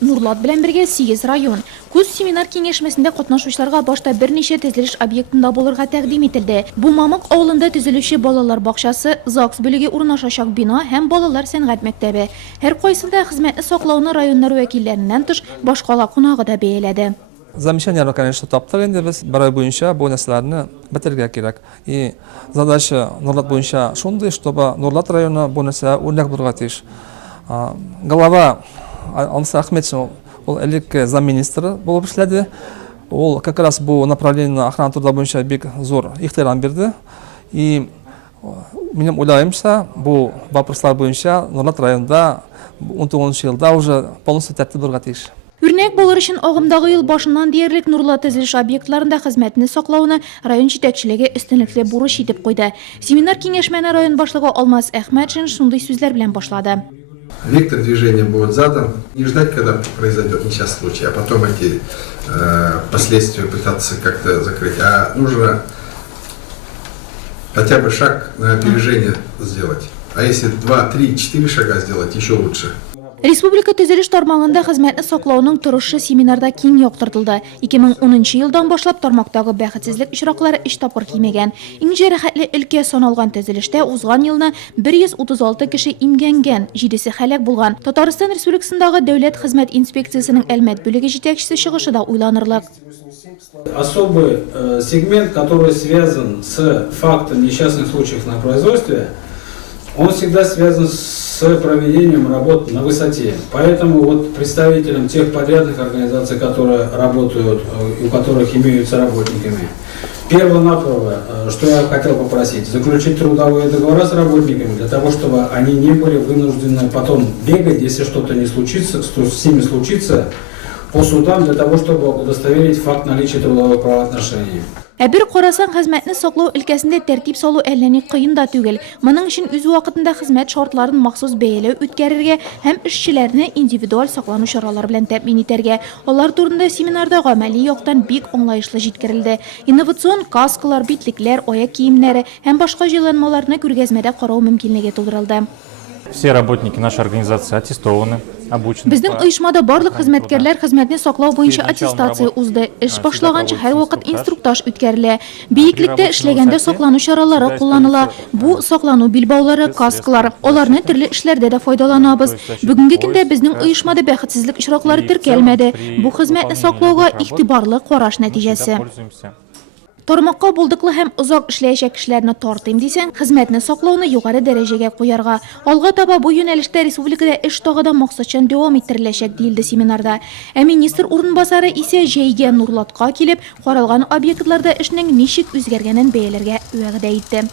Нурлат белән бергә 8 район. Күз семинар киңәшмәсендә катнашучыларга башта берничә төзелеш объектында булырга тәкъдим ителде. Бу Мамык авылында төзелүче балалар бакчасы, ЗАГС бүлеге урнашачак бина һәм балалар сәнгать мәктәбе. Һәр кайсында хезмәтне саклауны районнар вәкилләреннән тыш башкала кунагы да бәяләде. Замечание, конечно, таптык инде без бір ай буенча бу нәрсәләрне бетергә кирәк. И задача Нурлат буенча шундый, чтобы Нурлат районы бу нәрсә үрнәк булырга тиеш. Глава Алмас Ахметшин, ул элек замминистры булып эшләде. Ул как раз бу направление охрана труда буенча бик зур ихтирам бирде. И минем уйлаемча, бу вопрослар буенча Нурлат районында 19 елда уже полностью тәртип булырга тиеш. Үрнәк булыр өчен агымдагы ел башыннан диярлек Нурлат төзелеш объектларында хезмәтне саклауны район җитәкчелеге өстенлекле бурыч итеп куйды. Семинар киңәшмәне район башлыгы Алмас Әхмәтшин шундый сүзләр белән башлады. Вектор движения будет задан, не ждать, когда произойдет несчастный случай, а потом эти последствия пытаться как-то закрыть, а нужно хотя бы шаг на опережение сделать. А если 2, 3, 4 шага сделать, еще лучше. Республика төзелеш тармагында хезмәтне саклауның торышы семинарда киң яктыртылды. 2010 елдан башлап тармактагы бәхетсезлек очраклары 3 тапкыр кимәгән. Иң җәрәхәтле өлкә саналган төзелештә узган елны 136 кеше имгәнгән, 7се һәлак булган. Татарстан Республикасындагы Дәүләт хезмәт инспекциясының Әлмәт бүлеге җитәкчесе чыгышы да уйланырлык. Особый сегмент, который связан с фактом несчастных случаев на производстве, он всегда связан с проведением работ на высоте. Поэтому вот представителям тех подрядных организаций, которые работают, у которых имеются работниками, перво-наперво, что я хотел попросить, заключить трудовые договора с работниками, для того, чтобы они не были вынуждены потом бегать, если что-то не случится, с ними случится, по судам, для того, чтобы удостоверить факт наличия трудовых правоотношений. Бер карасаң хезмәтне саклау өлкәсендә тәртип салу әлләни кыен да түгел. Моның өчен үз вакытында хезмәт шартларын махсус бәяләү үткәрергә һәм эшчеләрне индивидуаль саклану чаралары белән тәэмин итәргә. Алар турында семинарда гамәли яктан бик аңлаешлы җиткерелде. Инновацион каскалар, битлекләр, аяк киемнәре һәм башка җайланмаларны күргәзмәдә карау мөмкинлеге тудырылды. Все работники нашей организации аттестованы, обучены. Безнең оешмада барлык хезмәткәрләр хезмәтне саклау буенча аттестация узды. Эш башлаганчы һәр вакыт инструктаж үткәрелә. Биеклектә эшләгәндә саклану чаралары кулланыла. Бу саклану билбаулары, каскалар. Аларны төрле эшләрдә дә файдаланабыз. Бүгенге көндә безнең оешмада бәхетсезлек очраклары теркәлмәде. Бу хезмәтне саклауга игътибарлы караш нәтиҗәсе. Тармакка булдыклы һәм озак эшләячәк кешеләрне тартыйм дисәң, хезмәтне саклауны югары дәрәҗәгә куярга. Алга таба бу юнәлештә республикада эш тагыда максатчан дәвам иттереләчәк диелде семинарда. Ә министр урынбасары исә җәйгә Нурлатка килеп, каралган объектларда эшнең ничек үзгәргәнен бәяләргә вәгъдә итте.